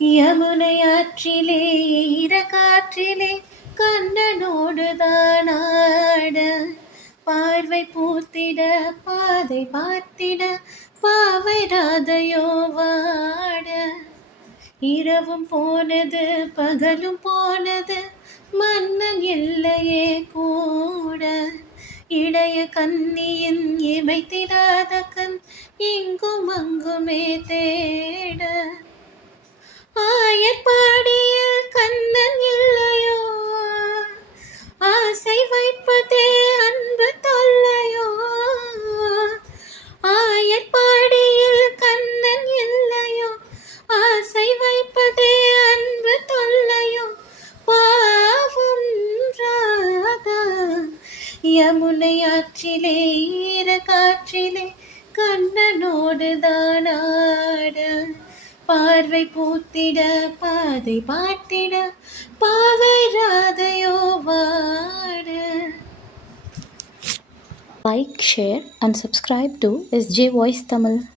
யமுனை ஆற்றிலே ஈரக்காற்றிலே கண்ணனோடுதான் ஆட, பார்வை பூத்திட பாதை பார்த்திட பாவை ராதையோ வாட. இரவும் போனது பகலும் போனது மன்னன் இல்லையே கூட, இளைய கன்னியின் இமைத்திடாத கண் இங்கும் அங்குமே தேட. ஆயர்பாடியில் கண்ணன் இல்லையோ, ஆசை வைப்பதே அன்பு தொல்லையோ. ஆயர்பாடியில் கண்ணன் இல்லையோ, ஆசை வைப்பதே அன்பு தொல்லையோ. பாவம் ராதா யமுனை ஆற்றிலே ஈரக்காற்றிலே கண்ணனோடுதான் ஆட, பார்வை பூத்திட பாதை பார்த்திட பாவை ராதையோ வாட. Like, share and subscribe to SJ Voice Tamil.